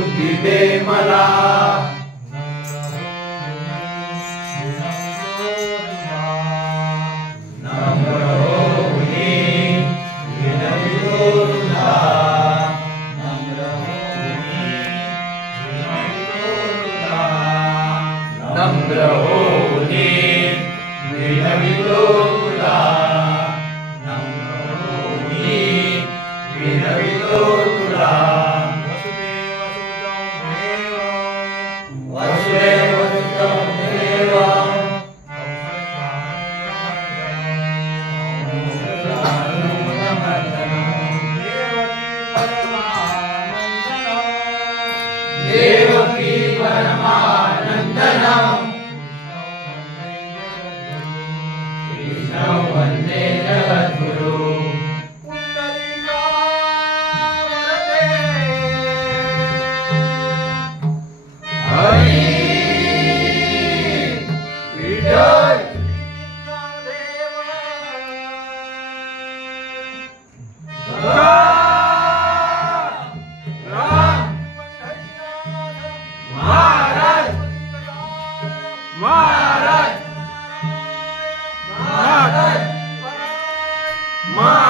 बुद्धी दे मला नम्र होऊनी विनवितो तुला नम्र होऊनी विनवितो तुला नम्र होऊनी विनवितो तुला नम्र होऊनी विनवितो तुला वसुदेव सुतं देवं देवकी परमानन्दनं कृष्णं वन्दे जगद्गुरु हरि विठ्ठल महाराज महाराज महाराज महाराज